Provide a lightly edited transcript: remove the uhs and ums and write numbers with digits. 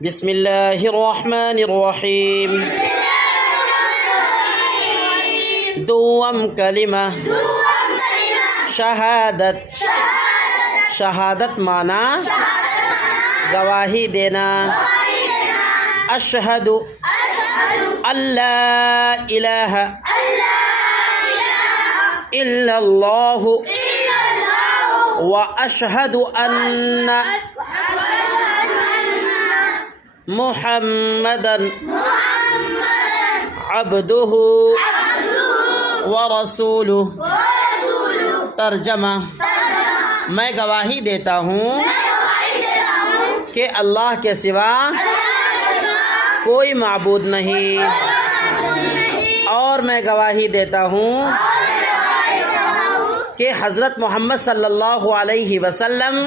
بسم اللہ الرحمن الرحیم. دوم کلمہ شہادت. شہادت معنی گواہی دینا. اشہد اللہ الہ الا اللہ واشہد ان محمدًا عبدہ ورسولہ. ترجمہ: میں گواہی دیتا ہوں کہ اللہ کے سوا کوئی معبود نہیں، اور میں گواہی دیتا ہوں کہ حضرت محمد صلی اللہ علیہ وسلم